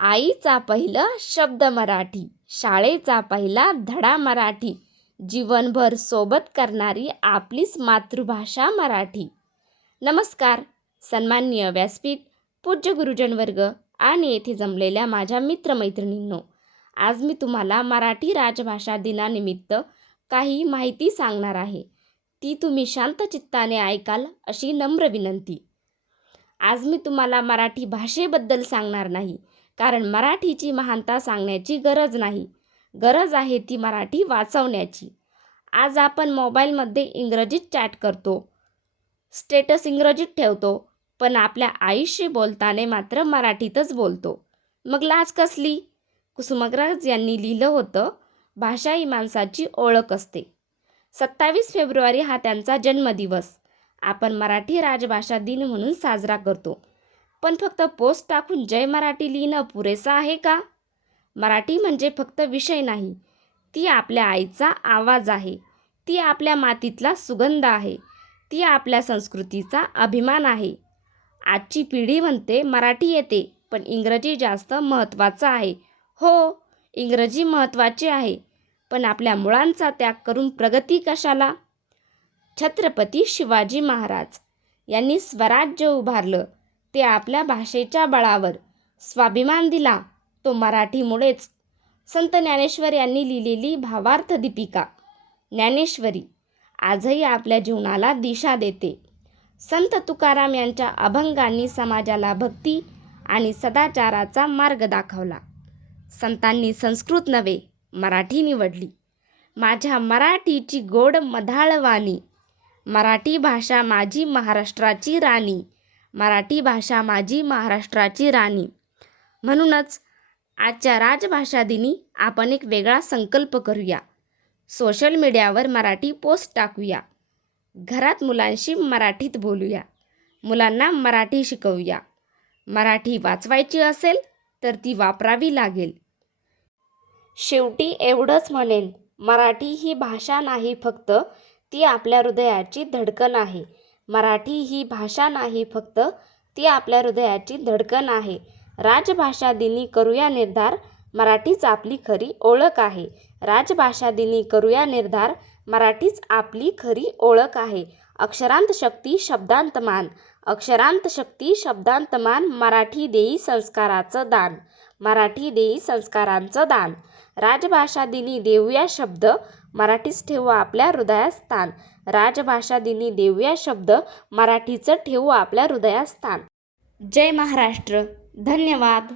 आईचा पहिला शब्द मराठी, शाळेचा पहिला धडा मराठी, जीवनभर सोबत करणारी आपलीच मातृभाषा मराठी. नमस्कार सन्माननीय व्यासपीठ, पूज्य गुरुजन वर्ग आणि येथे जमलेल्या माझ्या मित्रमैत्रिणींनो, आज मी तुम्हाला मराठी राजभाषा दिनानिमित्त काही माहिती सांगणार आहे. ती तुम्ही शांत चित्ताने ऐकाल अशी नम्र विनंती. आज मी तुम्हाला मराठी भाषेबद्दल सांगणार नाही, कारण मराठीची महानता सांगण्याची गरज नाही. गरज आहे ती मराठी वाचवण्याची. आज आपण मोबाईलमध्ये इंग्रजीत चॅट करतो, स्टेटस इंग्रजीत ठेवतो, पण आपल्या आईशी बोलताना मात्र मराठीतच बोलतो. मग लाज कसली? कुसुमाग्रज यांनी लिहिलं होतं, भाषा ही माणसाची ओळख असते. 27 फेब्रुवारी हा त्यांचा जन्मदिवस आपण मराठी राजभाषा दिन म्हणून साजरा करतो. पण फक्त पोस्ट टाकून जय मराठी लिहिणं पुरेसं आहे का? मराठी म्हणजे फक्त विषय नाही, ती आपल्या आईचा आवाज आहे, ती आपल्या मातीतला सुगंध आहे, ती आपल्या संस्कृतीचा अभिमान आहे. आजची पिढी म्हणते मराठी येते, पण इंग्रजी जास्त महत्त्वाचं आहे. हो, इंग्रजी महत्त्वाचे आहे, पण आपल्या मुळांचा त्याग करून प्रगती कशाला? छत्रपती शिवाजी महाराज यांनी स्वराज्य उभारलं, ते आपल्या भाषेच्या बळावर. स्वाभिमान दिला तो मराठीमुळेच. संत ज्ञानेश्वर यांनी लिहिलेली भावार्थ दीपिका ज्ञानेश्वरी आजही आपल्या जीवनाला दिशा देते. संत तुकाराम यांच्या अभंगांनी समाजाला भक्ती आणि सदाचाराचा मार्ग दाखवला. संतांनी संस्कृत नव्हे मराठी निवडली. माझ्या मराठीची गोड मधाळ वाणी, मराठी भाषा माझी महाराष्ट्राची राणी, मराठी भाषा माझी महाराष्ट्राची राणी. म्हणूनच आजच्या राजभाषा दिनी आपण एक वेगळा संकल्प करूया. सोशल मीडियावर मराठी पोस्ट टाकूया. घरात मुलांशी मराठीत बोलूया. मुलांना मराठी शिकवूया. मराठी वाचवायची असेल तर ती वापरावी लागेल. शेवटी एवढंच म्हणेन, मराठी ही भाषा नाही फक्त, ती आपल्या हृदयाची धडकन आहे. मराठी ही भाषा नाही फक्त, ती आपल्या हृदयाची धडकन आहे. राजभाषा दिनी करूया निर्धार, मराठीच आपली खरी ओळख आहे. राजभाषा दिनी करूया निर्धार, मराठीच आपली खरी ओळख आहे. अक्षरांत शक्ती शब्दांत मान, अक्षरांत शक्ती शब्दांत मान, मराठी देई संस्काराचं दान, मराठी देई संस्कारांचं दान. राजभाषा दिनी देऊया शब्द, मराठीच ठेवू आपल्या हृदयात स्थान. राजभाषा दिनी देऊया शब्द, मराठीचं ठेवू आपल्या हृदयात स्थान. जय महाराष्ट्र. धन्यवाद.